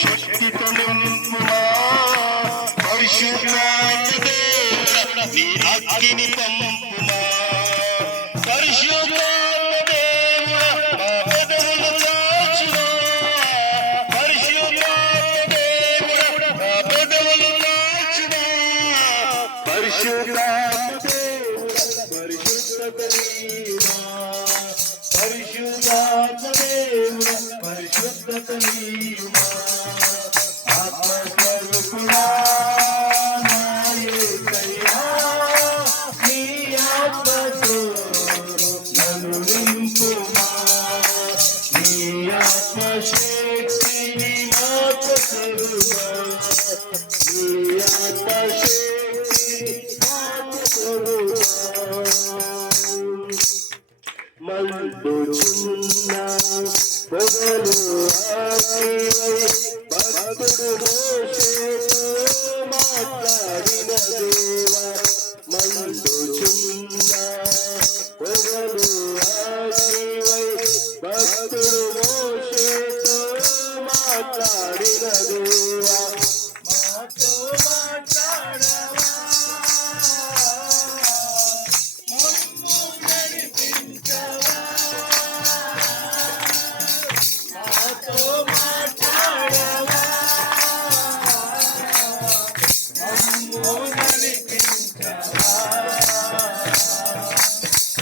శక్తితో నింపుమా పరిశుద్ధాత్మ దేవుడా నీ అగ్ని పంపుమా పరిశుద్ధాత్మ దేవుడా మా పెదవులు దాచుమా పరిశుద్ధాత్మ దేవుడా మా పెదవులు దాచుమా పరిశుద్ధాత్మ దేవుడా పరిశుద్ధత నీవా పరిశుద్ధాత్మ దేవుడా పరిశుద్ధత నీవా